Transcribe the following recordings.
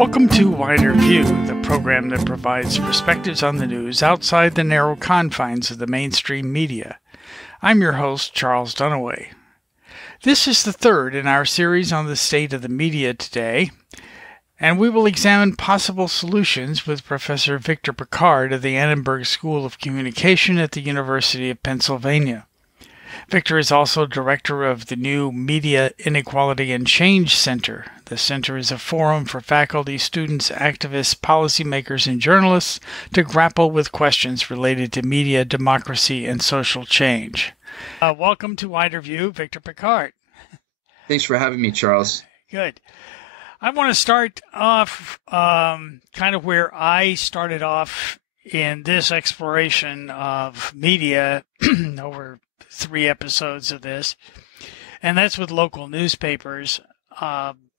Welcome to Wider View, the program that provides perspectives on the news outside the narrow confines of the mainstream media. I'm your host, Charles Dunaway. This is the third in our series on the state of the media today, and we will examine possible solutions with Professor Victor Pickard of the Annenberg School of Communication at the University of Pennsylvania. Victor is also director of the new Media, Inequality, and Change Center. The center is a forum for faculty, students, activists, policymakers, and journalists to grapple with questions related to media, democracy, and social change. Welcome to Wider View, Victor Pickard. Thanks for having me, Charles. Good. I want to start off kind of where I started off in this exploration of media over 3 episodes of this, and that's with local newspapers.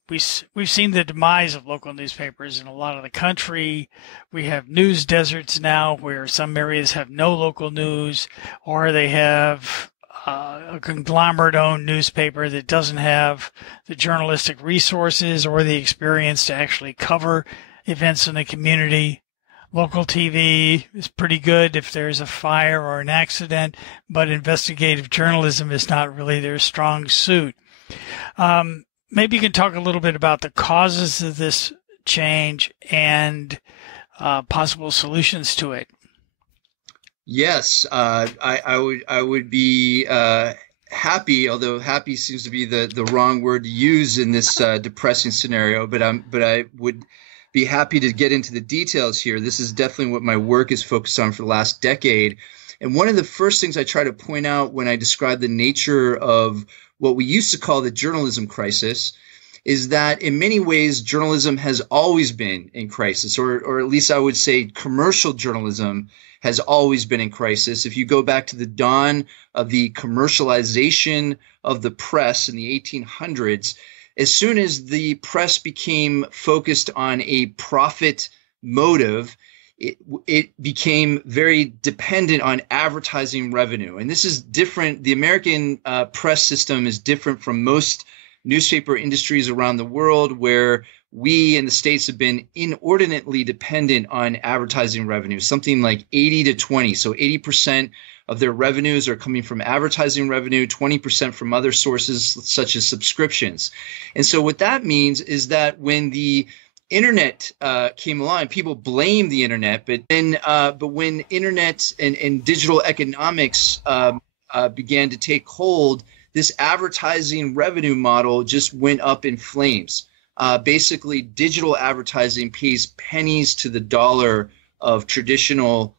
We've seen the demise of local newspapers in a lot of the country. We have news deserts now where some areas have no local news, or they have a conglomerate-owned newspaper that doesn't have the journalistic resources or the experience to actually cover events in the community. Local TV is pretty good if there's a fire or an accident, but investigative journalism is not really their strong suit. Maybe you can talk a little bit about the causes of this change and possible solutions to it. Yes, I would be happy, although happy seems to be the wrong word to use in this depressing scenario. But I would be happy to get into the details here. This is definitely what my work is focused on for the last decade. And one of the first things I try to point out when I describe the nature of what we used to call the journalism crisis is that in many ways, journalism has always been in crisis, or at least I would say commercial journalism has always been in crisis. If you go back to the dawn of the commercialization of the press in the 1800s, as soon as the press became focused on a profit motive, it became very dependent on advertising revenue. And this is different. The American press system is different from most newspaper industries around the world, where we in the States have been inordinately dependent on advertising revenue, something like 80 to 20. So 80% of their revenues are coming from advertising revenue, 20% from other sources such as subscriptions. And so what that means is that when the internet came along, people blame the internet, but when internet and digital economics began to take hold, this advertising revenue model just went up in flames. Basically, digital advertising pays pennies to the dollar of traditional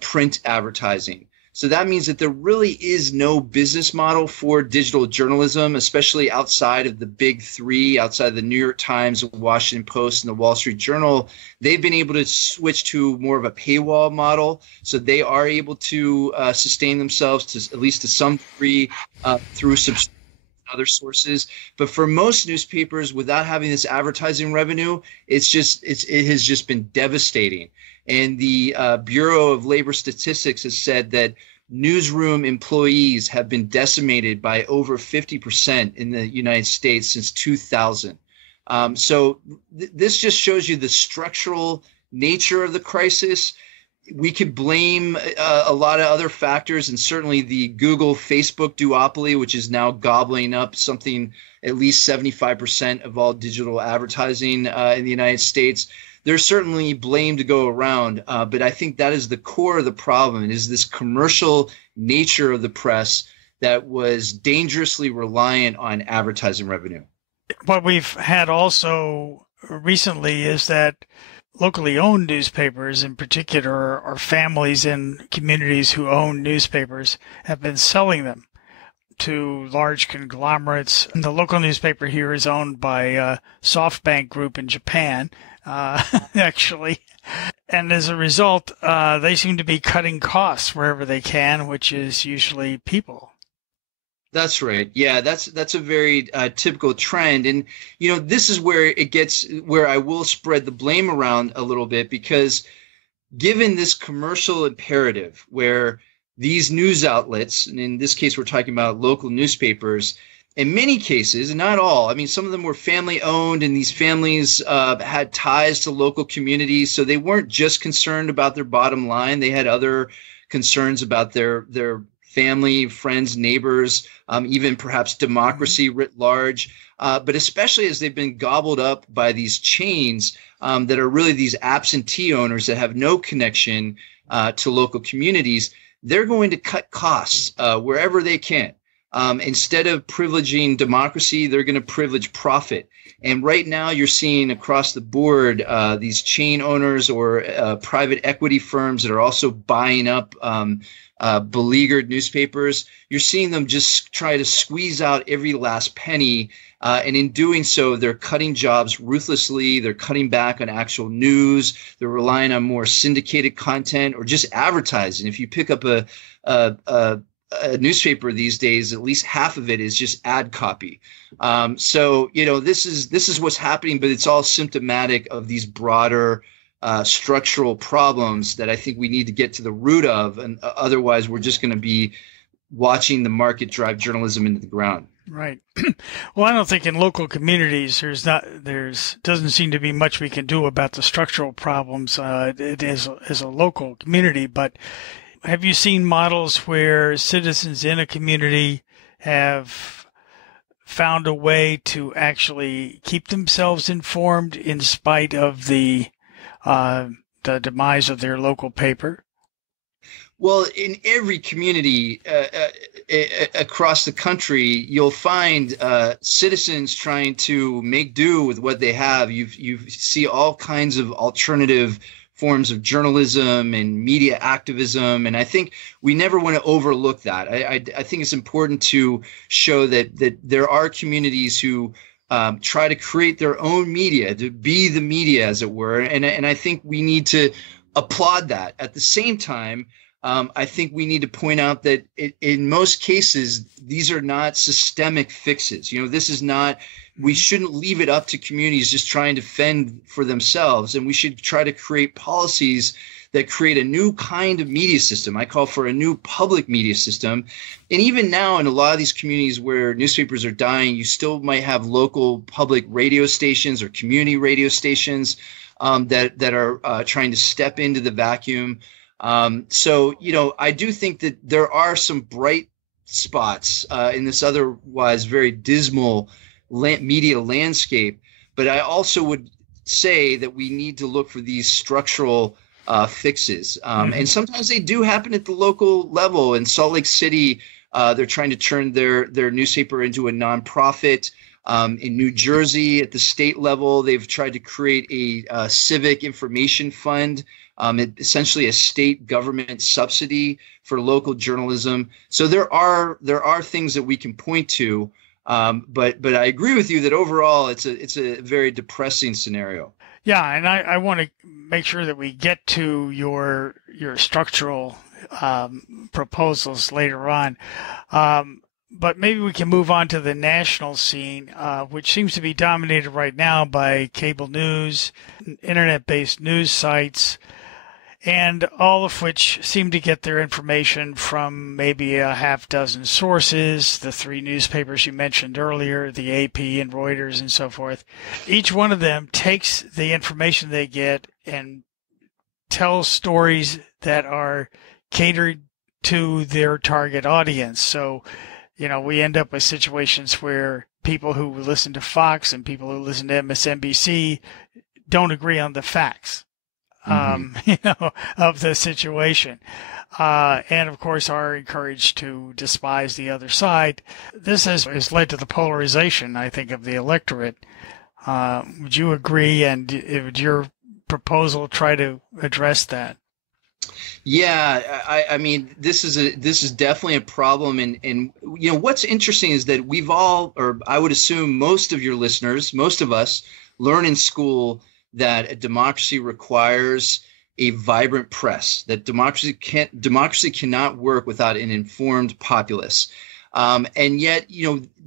print advertising. So that means that there really is no business model for digital journalism, especially outside of the big three, outside of the New York Times, the Washington Post, and the Wall Street Journal. They've been able to switch to more of a paywall model. So they are able to sustain themselves to at least to some degree through other sources. But for most newspapers, without having this advertising revenue, it has just been devastating. And the Bureau of Labor Statistics has said that newsroom employees have been decimated by over 50% in the United States since 2000. So this just shows you the structural nature of the crisis. We could blame a lot of other factors, and certainly the Google Facebook duopoly, which is now gobbling up something at least 75% of all digital advertising in the United States. There's certainly blame to go around, but I think that is the core of the problem. It is this commercial nature of the press that was dangerously reliant on advertising revenue. What we've had also recently is that locally owned newspapers in particular, or families in communities who own newspapers, have been selling them to large conglomerates. And the local newspaper here is owned by SoftBank Group in Japan, actually. And as a result, they seem to be cutting costs wherever they can, which is usually people. That's right. Yeah, that's a very typical trend. And, this is where I will spread the blame around a little bit, because given this commercial imperative where these news outlets, and in this case, we're talking about local newspapers, in many cases, and not all, I mean, some of them were family owned, and these families had ties to local communities. So they weren't just concerned about their bottom line. They had other concerns about their family, friends, neighbors, even perhaps democracy writ large. But especially as they've been gobbled up by these chains that are really these absentee owners that have no connection to local communities, they're going to cut costs wherever they can. Instead of privileging democracy, they're going to privilege profit. And right now you're seeing across the board these chain owners or private equity firms that are also buying up beleaguered newspapers. You're seeing them just try to squeeze out every last penny. And in doing so, they're cutting jobs ruthlessly. They're cutting back on actual news. They're relying on more syndicated content or just advertising. If you pick up a newspaper these days, at least half of it is just ad copy. So, this is what's happening, but it's all symptomatic of these broader structural problems that I think we need to get to the root of. And otherwise, we're just going to be watching the market drive journalism into the ground. Right. Well, I don't think in local communities doesn't seem to be much we can do about the structural problems it is as a local community. But have you seen models where citizens in a community have found a way to actually keep themselves informed in spite of the demise of their local paper? Well, in every community across the country, you'll find citizens trying to make do with what they have. You see all kinds of alternative forms of journalism and media activism, and I think we never want to overlook that. I think it's important to show that there are communities who try to create their own media, to be the media, as it were, and I think we need to applaud that. At the same time, I think we need to point out that in most cases, these are not systemic fixes. This is not, we shouldn't leave it up to communities just trying to fend for themselves. And we should try to create policies that create a new kind of media system. I call for a new public media system. And even now, in a lot of these communities where newspapers are dying, you still might have local public radio stations or community radio stations that are trying to step into the vacuum. So, I do think that there are some bright spots in this otherwise very dismal media landscape. But I also would say that we need to look for these structural fixes. And sometimes they do happen at the local level. In Salt Lake City, they're trying to turn their newspaper into a nonprofit. In New Jersey, at the state level, they've tried to create a civic information fund. Essentially a state government subsidy for local journalism. So there are things that we can point to, but I agree with you that overall it's a very depressing scenario. Yeah, and I want to make sure that we get to your structural proposals later on. But maybe we can move on to the national scene, which seems to be dominated right now by cable news, internet-based news sites, and all of which seem to get their information from maybe a half dozen sources, the three newspapers you mentioned earlier, the AP and Reuters and so forth. Each one of them takes the information they get and tells stories that are catered to their target audience. So, we end up with situations where people who listen to Fox and people who listen to MSNBC don't agree on the facts. Of the situation. And of course are encouraged to despise the other side. This has led to the polarization, I think, of the electorate. Would you agree? And would your proposal try to address that? Yeah, I mean, this is definitely a problem. And what's interesting is that we've all, or I would assume most of your listeners, most of us learn in school that a democracy requires a vibrant press, that democracy cannot work without an informed populace. And yet,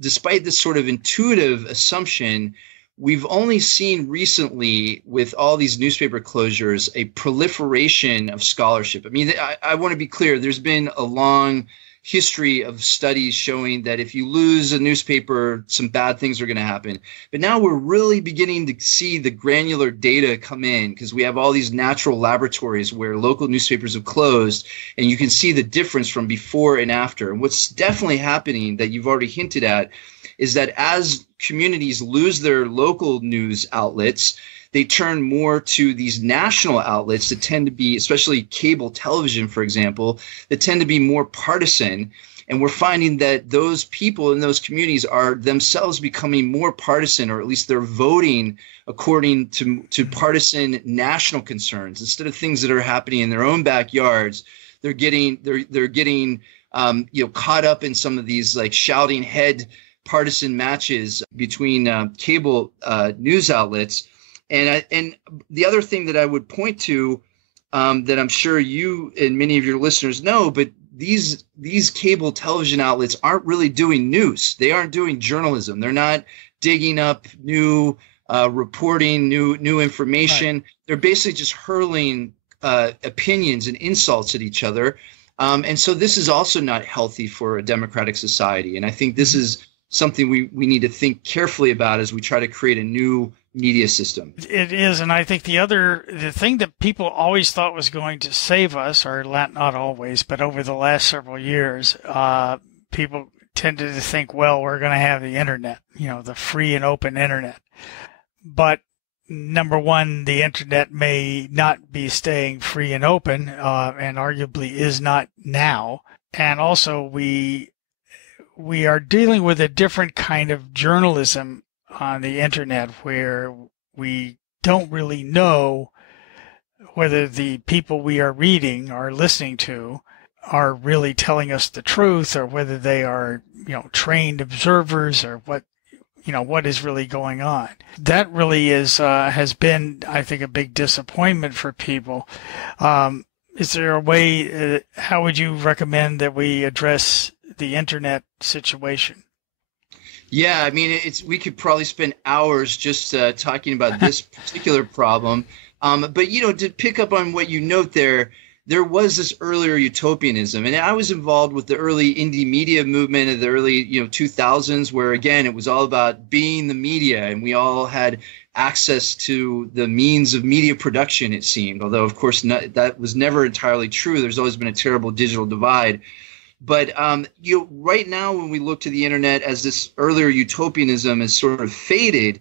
despite this sort of intuitive assumption, we've only seen recently with all these newspaper closures, a proliferation of scholarship. I mean, I want to be clear, there's been a long history of studies showing that if you lose a newspaper, some bad things are going to happen. But now we're really beginning to see the granular data come in, because we have all these natural laboratories where local newspapers have closed, and you can see the difference from before and after. And what's definitely happening that you've already hinted at is that as communities lose their local news outlets, they turn more to these national outlets that tend to be, especially cable television, for example, that tend to be more partisan. And we're finding that those people in those communities are themselves becoming more partisan, or at least they're voting according to partisan national concerns. Instead of things that are happening in their own backyards, they're getting caught up in some of these like shouting head partisan matches between cable news outlets. And the other thing that I would point to that I'm sure you and many of your listeners know, but these cable television outlets aren't really doing news. They aren't doing journalism. They're not digging up new reporting, new information. Right. They're basically just hurling opinions and insults at each other. And so this is also not healthy for a democratic society. And I think this is something we need to think carefully about as we try to create a new media system. It is, and I think the thing that people always thought was going to save us, or not always, but over the last several years, people tended to think, well, we're going to have the internet, the free and open internet. But number one, the internet may not be staying free and open, and arguably is not now. And also, we are dealing with a different kind of journalism on the internet, where we don't really know whether the people we are reading or listening to are really telling us the truth, or whether they are, trained observers, or what is really going on. That really has been, I think, a big disappointment for people. Is there a way, how would you recommend that we address the internet situation? Yeah, I mean, we could probably spend hours just talking about this particular problem. But, to pick up on what you note there was this earlier utopianism. And I was involved with the early indie media movement of the early, 2000s, where, again, it was all about being the media. And we all had access to the means of media production, it seemed. Although, of course, that was never entirely true. There's always been a terrible digital divide. But right now, when we look to the internet as this earlier utopianism has sort of faded,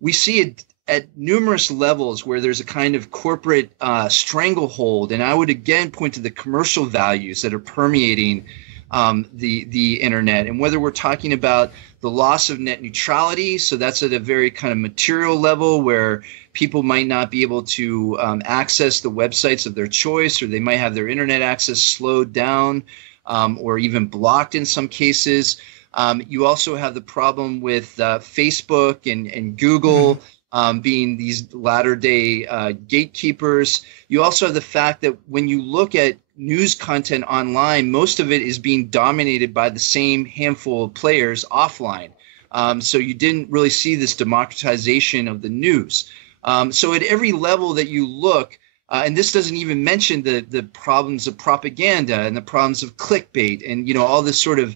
we see it at numerous levels where there's a kind of corporate stranglehold. And I would again point to the commercial values that are permeating the internet. And whether we're talking about the loss of net neutrality, so that's at a very kind of material level where people might not be able to access the websites of their choice, or they might have their internet access slowed down. Or even blocked in some cases. You also have the problem with Facebook and Google being these latter-day gatekeepers. You also have the fact that when you look at news content online, most of it is being dominated by the same handful of players offline. So you didn't really see this democratization of the news. So at every level that you look, and this doesn't even mention the problems of propaganda and the problems of clickbait and, all this sort of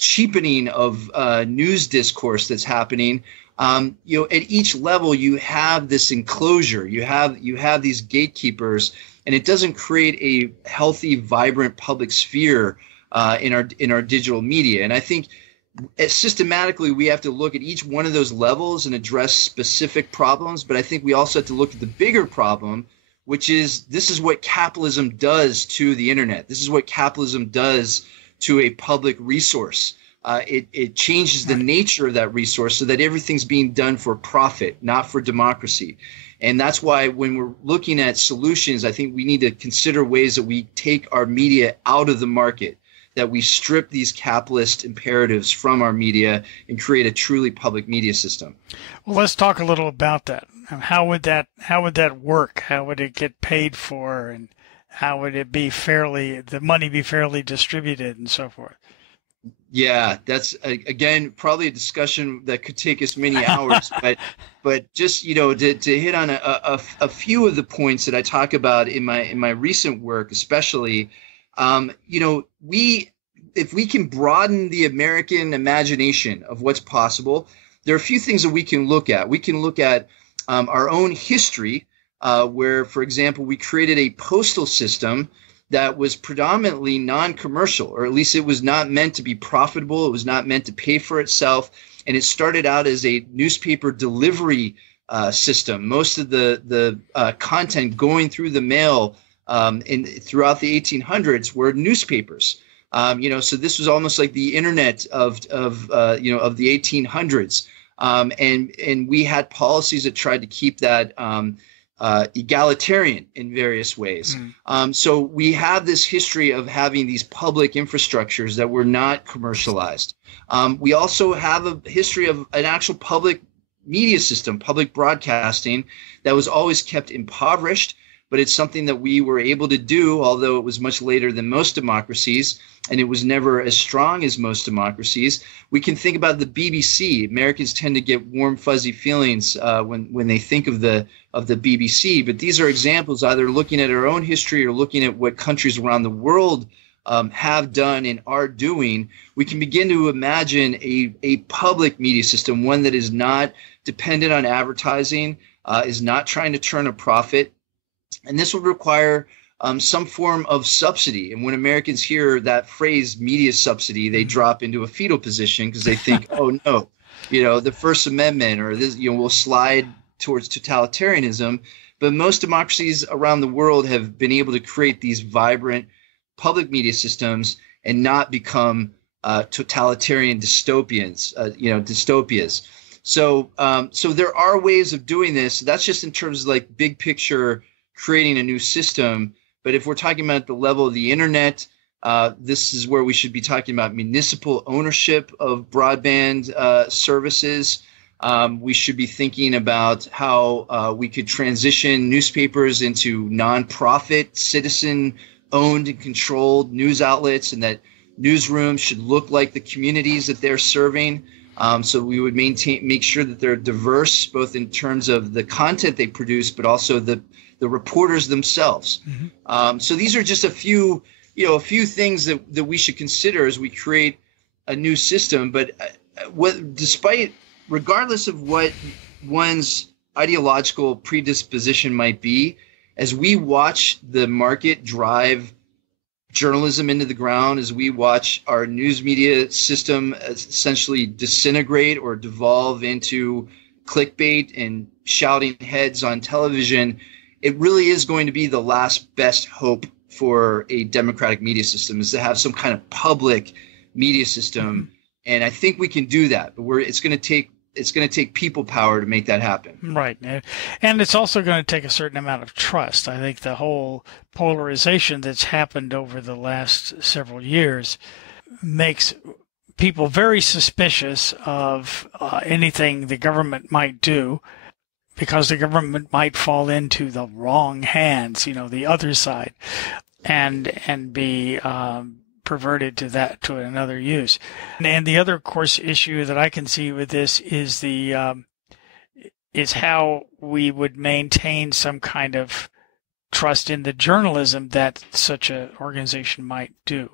cheapening of news discourse that's happening. At each level, you have this enclosure. You have these gatekeepers, and it doesn't create a healthy, vibrant public sphere in our digital media. And I think systematically, we have to look at each one of those levels and address specific problems. But I think we also have to look at the bigger problem, which is this is what capitalism does to the internet. This is what capitalism does to a public resource. It changes the nature of that resource so that everything's being done for profit, not for democracy. And that's why when we're looking at solutions, I think we need to consider ways that we take our media out of the market, that we strip these capitalist imperatives from our media and create a truly public media system. Well, let's talk a little about that. How would that work? How would it get paid for, and how would it be the money be fairly distributed, and so forth? Yeah, that's again probably a discussion that could take us many hours, but just to hit on a few of the points that I talk about in my recent work, especially, if we can broaden the American imagination of what's possible, there are a few things that we can look at. We can look at our own history, where, for example, we created a postal system that was predominantly non-commercial, or at least it was not meant to be profitable. It was not meant to pay for itself. And it started out as a newspaper delivery system. Most of the content going through the mail throughout the 1800s were newspapers. So this was almost like the internet of the 1800s. And we had policies that tried to keep that egalitarian in various ways. So we have this history of having these public infrastructures that were not commercialized. We also have a history of an actual public media system, public broadcasting, that was always kept impoverished, but it's something that we were able to do, although it was much later than most democracies, and it was never as strong as most democracies. We can think about the BBC. Americans tend to get warm, fuzzy feelings when they think of the BBC, but these are examples, either looking at our own history or looking at what countries around the world have done and are doing. We can begin to imagine a public media system, one that is not dependent on advertising, is not trying to turn a profit. And this would require some form of subsidy. And when Americans hear that phrase, media subsidy, they drop into a fetal position because they think, oh, no, the First Amendment or this, will slide towards totalitarianism. But most democracies around the world have been able to create these vibrant public media systems and not become totalitarian dystopias. So there are ways of doing this. That's just in terms of like big picture creating a new system. But if we're talking about the level of the internet, this is where we should be talking about municipal ownership of broadband services. We should be thinking about how we could transition newspapers into nonprofit, citizen-owned and controlled news outlets, and that newsrooms should look like the communities that they're serving. So we would make sure that they're diverse, both in terms of the content they produce, but also the reporters themselves. So these are just a few things that we should consider as we create a new system. But regardless of what one's ideological predisposition might be, as we watch the market drive journalism into the ground, as we watch our news media system essentially disintegrate or devolve into clickbait and shouting heads on television, it really is going to be the last best hope for a democratic media system, is to have some kind of public media system. And I think we can do that, but it's going to take people power to make that happen. Right. And it's also going to take a certain amount of trust. I think the whole polarization that's happened over the last several years makes people very suspicious of anything the government might do, because the government might fall into the wrong hands, the other side, and be perverted to another use. And the other, of course, issue that I can see with this is is how we would maintain some kind of trust in the journalism that such an organization might do.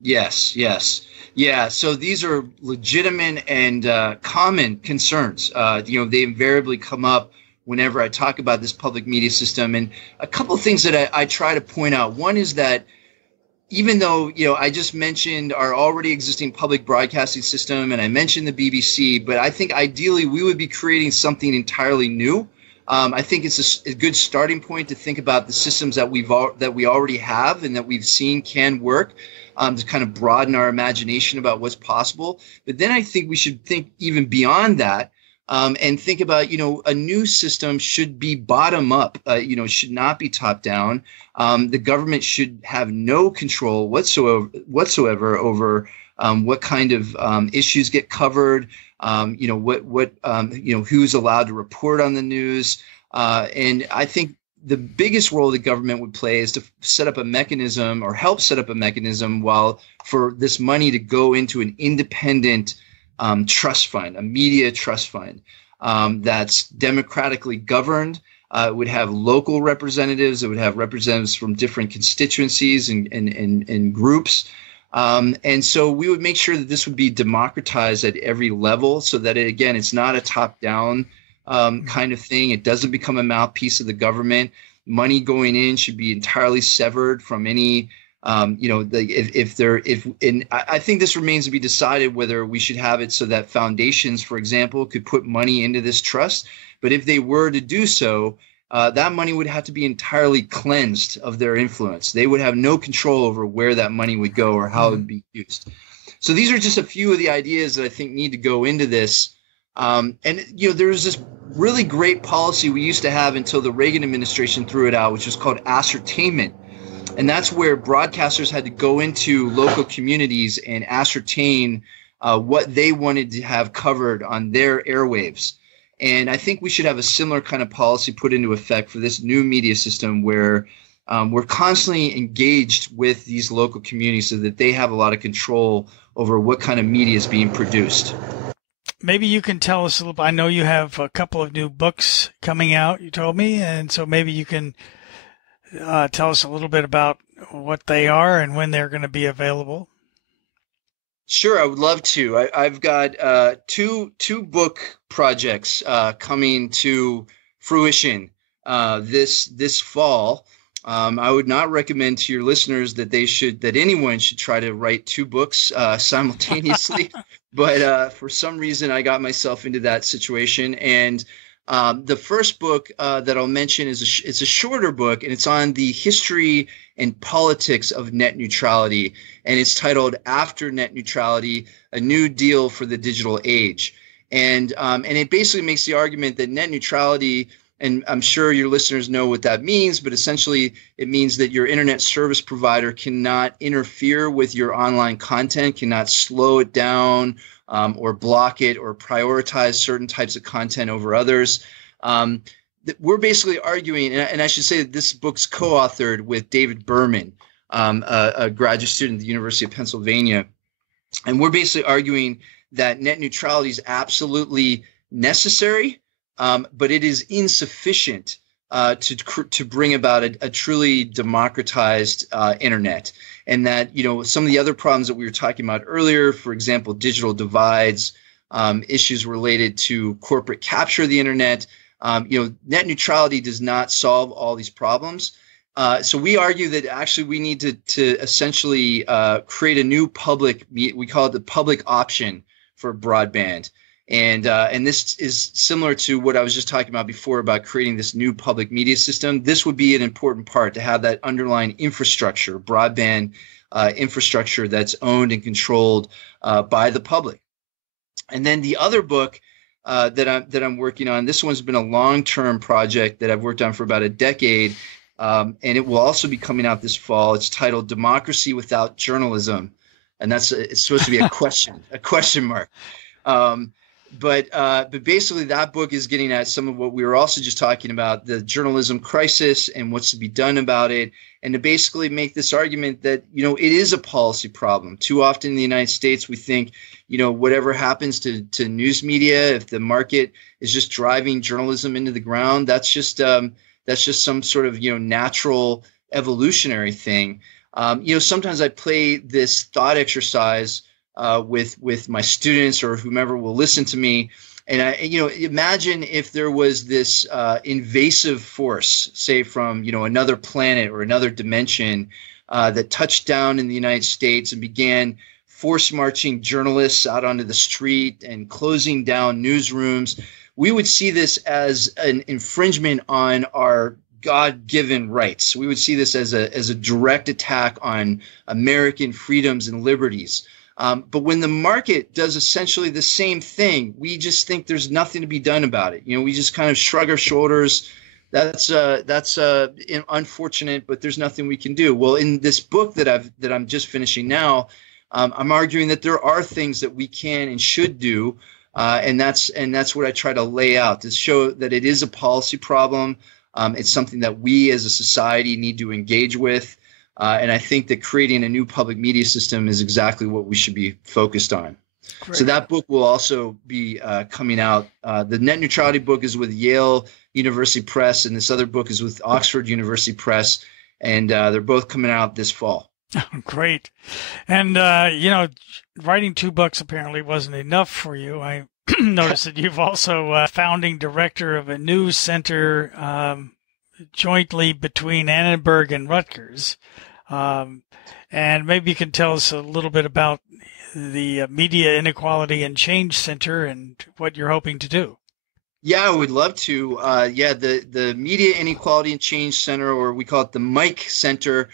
Yes. Yeah. So these are legitimate and common concerns. They invariably come up whenever I talk about this public media system. And a couple of things that I try to point out. One is that even though, I just mentioned our already existing public broadcasting system and I mentioned the BBC, but I think ideally we would be creating something entirely new. I think it's a good starting point to think about the systems that we already have and that we've seen can work, to kind of broaden our imagination about what's possible. But then I think we should think even beyond that, and think about, a new system should be bottom up, should not be top down. The government should have no control whatsoever over what kind of issues get covered, who's allowed to report on the news. And I think the biggest role the government would play is to set up a mechanism, or help set up a mechanism, for this money to go into an independent trust fund, a media trust fund that's democratically governed. It would have local representatives. It would have representatives from different constituencies and groups. And so we would make sure that this would be democratized at every level so that, again, it's not a top-down kind of thing. It doesn't become a mouthpiece of the government. Money going in should be entirely severed from any, I think this remains to be decided whether we should have it so that foundations, for example, could put money into this trust. But if they were to do so, that money would have to be entirely cleansed of their influence. They would have no control over where that money would go or how it would be used. So these are just a few of the ideas that I think need to go into this. There was this really great policy we used to have until the Reagan administration threw it out, which was called ascertainment. And that's where broadcasters had to go into local communities and ascertain what they wanted to have covered on their airwaves. And I think we should have a similar kind of policy put into effect for this new media system where we're constantly engaged with these local communities so that they have a lot of control over what kind of media is being produced. Maybe you can tell us a little bit. I know you have a couple of new books coming out, you told me, and so maybe you can tell us a little bit about what they are and when they're going to be available. Sure, I would love to. I've got two book projects coming to fruition this fall. I would not recommend to your listeners that anyone should try to write two books simultaneously. But for some reason, I got myself into that situation. And the first book that I'll mention it's a shorter book, and it's on the history and politics of net neutrality. And it's titled After Net Neutrality, A New Deal for the Digital Age. And it basically makes the argument that net neutrality, and I'm sure your listeners know what that means, but essentially it means that your internet service provider cannot interfere with your online content, cannot slow it down or block it or prioritize certain types of content over others. We're basically arguing, and I should say that this book's co-authored with David Berman, a graduate student at the University of Pennsylvania. And we're basically arguing that net neutrality is absolutely necessary, but it is insufficient to bring about a truly democratized internet. And that, some of the other problems that we were talking about earlier, for example, digital divides, issues related to corporate capture of the internet, net neutrality does not solve all these problems. So we argue that actually we need to essentially create a new we call it the public option for broadband. And this is similar to what I was just talking about before about creating this new public media system. This would be an important part to have that underlying infrastructure, broadband infrastructure that's owned and controlled by the public. And then the other book that I'm working on, this one's been a long-term project that I've worked on for about a decade, and it will also be coming out this fall. It's titled Democracy Without Journalism, and it's supposed to be a question mark. But basically that book is getting at some of what we were also just talking about, the journalism crisis and what's to be done about it, and to basically make this argument that, it is a policy problem. Too often in the United States, we think, whatever happens to news media, if the market is just driving journalism into the ground, that's just some sort of, natural evolutionary thing. Sometimes I play this thought exercise with my students or whomever will listen to me. And imagine if there was this invasive force, say from, another planet or another dimension that touched down in the United States and began force marching journalists out onto the street and closing down newsrooms. We would see this as an infringement on our God-given rights. We would see this as a direct attack on American freedoms and liberties. But when the market does essentially the same thing, we just think there's nothing to be done about it. We just kind of shrug our shoulders. That's unfortunate, but there's nothing we can do. Well, in this book that I'm just finishing now, I'm arguing that there are things that we can and should do, and that's what I try to lay out to show that it is a policy problem. It's something that we as a society need to engage with. And I think that creating a new public media system is exactly what we should be focused on. Great. So that book will also be coming out. The net neutrality book is with Yale University Press, and this other book is with Oxford University Press, and they're both coming out this fall. Great. And, writing 2 books apparently wasn't enough for you. I noticed that you've also founding director of a new center jointly between Annenberg and Rutgers. And maybe you can tell us a little bit about the Media Inequality and Change Center and what you're hoping to do. Yeah, I would love to. The Media Inequality and Change Center, or we call it the Mike Center,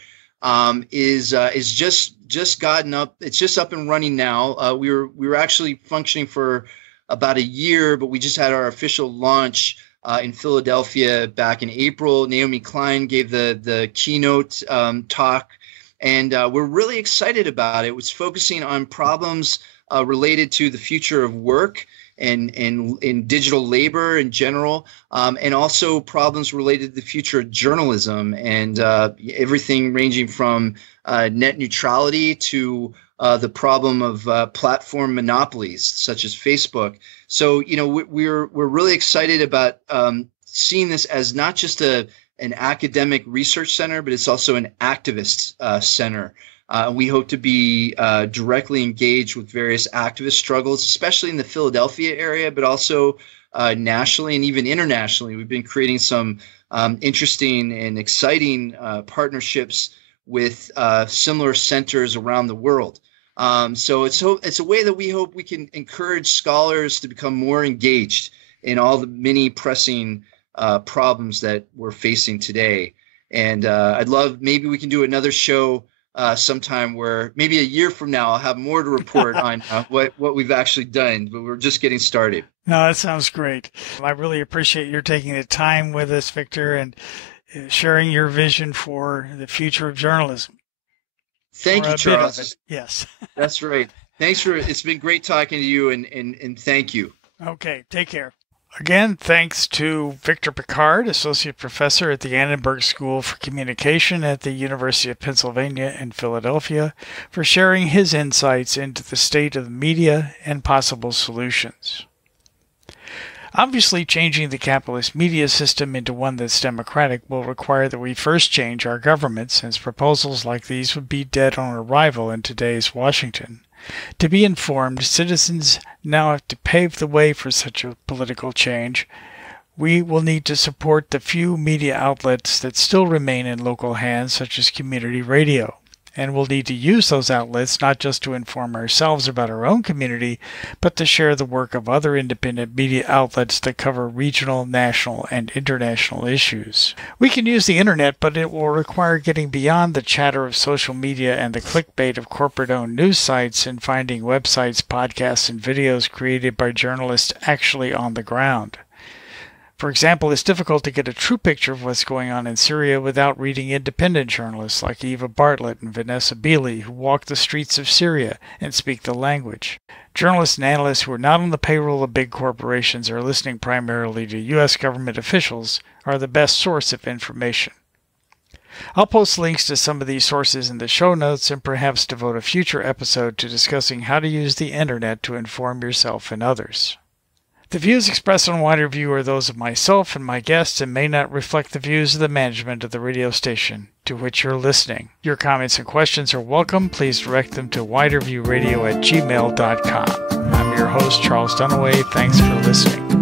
is just gotten up. It's just up and running now. We were actually functioning for about a year, but we just had our official launch in Philadelphia back in April. Naomi Klein gave the keynote talk, and we're really excited about it. It was focusing on problems related to the future of work and in digital labor in general, and also problems related to the future of journalism and everything ranging from net neutrality to the problem of platform monopolies such as Facebook. So, we're really excited about seeing this as not just an academic research center, but it's also an activist center. We hope to be directly engaged with various activist struggles, especially in the Philadelphia area, but also nationally and even internationally. We've been creating some interesting and exciting partnerships with similar centers around the world. So it's a way that we hope we can encourage scholars to become more engaged in all the many pressing problems that we're facing today. And I'd love, maybe we can do another show sometime where maybe a year from now I'll have more to report on what we've actually done, but we're just getting started. No, that sounds great. I really appreciate your taking the time with us, Victor, and sharing your vision for the future of journalism. Thank you, Charles. Yes. That's right. It's been great talking to you, and thank you. Okay, take care. Again, thanks to Victor Pickard, Associate Professor at the Annenberg School for Communication at the University of Pennsylvania in Philadelphia, for sharing his insights into the state of the media and possible solutions. Obviously, changing the capitalist media system into one that's democratic will require that we first change our government, since proposals like these would be dead on arrival in today's Washington. To be informed, citizens now have to pave the way for such a political change. We will need to support the few media outlets that still remain in local hands, such as community radio. And we'll need to use those outlets not just to inform ourselves about our own community, but to share the work of other independent media outlets that cover regional, national, and international issues. We can use the internet, but it will require getting beyond the chatter of social media and the clickbait of corporate-owned news sites and finding websites, podcasts, and videos created by journalists actually on the ground. For example, it's difficult to get a true picture of what's going on in Syria without reading independent journalists like Eva Bartlett and Vanessa Beeley, who walk the streets of Syria and speak the language. Journalists and analysts who are not on the payroll of big corporations or listening primarily to U.S. government officials are the best source of information. I'll post links to some of these sources in the show notes and perhaps devote a future episode to discussing how to use the internet to inform yourself and others. The views expressed on Wider View are those of myself and my guests and may not reflect the views of the management of the radio station to which you're listening. Your comments and questions are welcome. Please direct them to widerviewradio@gmail.com. I'm your host, Charles Dunaway. Thanks for listening.